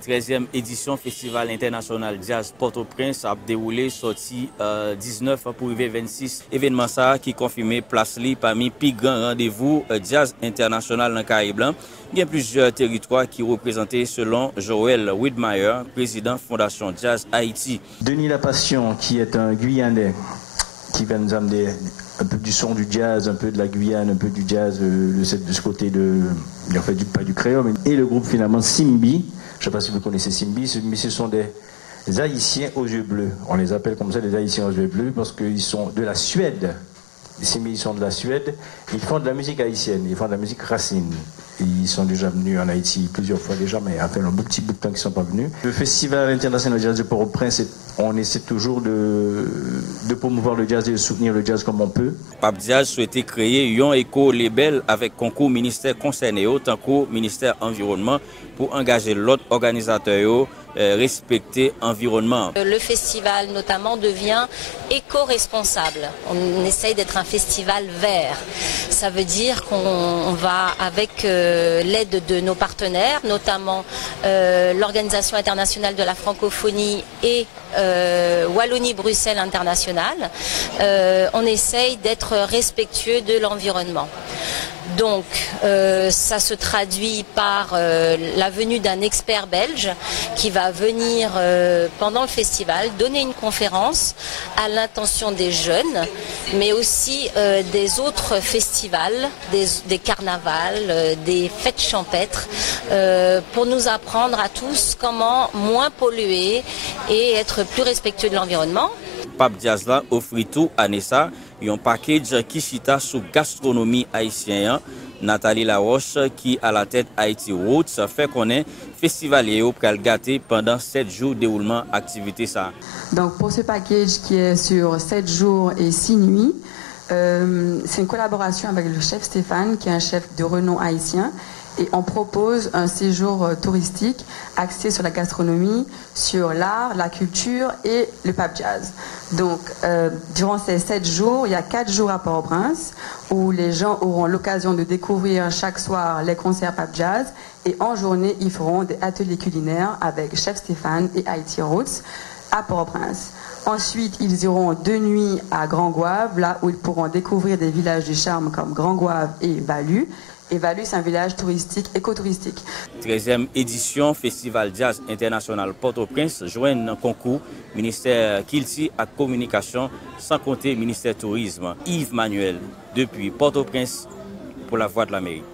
13e édition Festival international Jazz Port-au-Prince a déroulé sorti 19 pour arriver 26. Événement ça qui confirmé place li parmi plus grand rendez-vous jazz international dans Caraïbes Blanc. Il y a plusieurs territoires qui représentés selon Joël Widmeyer, président Fondation Jazz Haïti. Denis Lapassion, qui est un Guyanais, qui va nous amener un peu du son du jazz, un peu de la Guyane, un peu du jazz de ce côté de, en fait, pas du créole, et le groupe finalement Simbi. Je ne sais pas si vous connaissez Simbi, mais ce sont des Haïtiens aux yeux bleus. On les appelle comme ça des Haïtiens aux yeux bleus parce qu'ils sont de la Suède. Les Simbi, ils sont de la Suède. Ils font de la musique haïtienne, ils font de la musique racine. Ils sont déjà venus en Haïti plusieurs fois déjà, mais après un petit bout de temps qu'ils ne sont pas venus. Le Festival international jazz de Port-au-Prince, on essaie toujours de promouvoir le jazz et de soutenir le jazz comme on peut. Pape Jazz souhaitait créer un éco-label avec concours ministère concerné, autant que ministère environnement, pour engager l'autre organisateur respecter l'environnement. Le festival notamment devient éco-responsable. On essaye d'être un festival vert. Ça veut dire qu'on va avec l'aide de nos partenaires, notamment l'Organisation internationale de la francophonie et Wallonie-Bruxelles International, on essaye d'être respectueux de l'environnement. Donc, ça se traduit par la venue d'un expert belge qui va venir pendant le festival donner une conférence à l'intention des jeunes, mais aussi des autres festivals, des carnavals, des fêtes champêtres, pour nous apprendre à tous comment moins polluer et être plus respectueux de l'environnement. Pape Jazz là offre tout à Nessa un package qui chita sous gastronomie haïtienne. Nathalie Laroche qui à la tête Haïti Roots fait connaître festivalier pour le gâter pendant 7 jours de déroulement activité ça. Donc pour ce package qui est sur 7 jours et 6 nuits, c'est une collaboration avec le chef Stéphane qui est un chef de renom haïtien. Et on propose un séjour touristique axé sur la gastronomie, sur l'art, la culture et le pape jazz. Donc, durant ces 7 jours, il y a 4 jours à Port-au-Prince où les gens auront l'occasion de découvrir chaque soir les concerts pape jazz. Et en journée, ils feront des ateliers culinaires avec Chef Stéphane et Haïti Roots à Port-au-Prince. Ensuite, ils iront 2 nuits à Grand Goave, là où ils pourront découvrir des villages du charme comme Grand Goave et Valu. Et Valu, c'est un village touristique, écotouristique. 13e édition Festival Jazz International Port-au-Prince joint un concours ministère Kilti à communication, sans compter ministère tourisme. Yves Manuel, depuis Port-au-Prince pour la Voix de l'Amérique.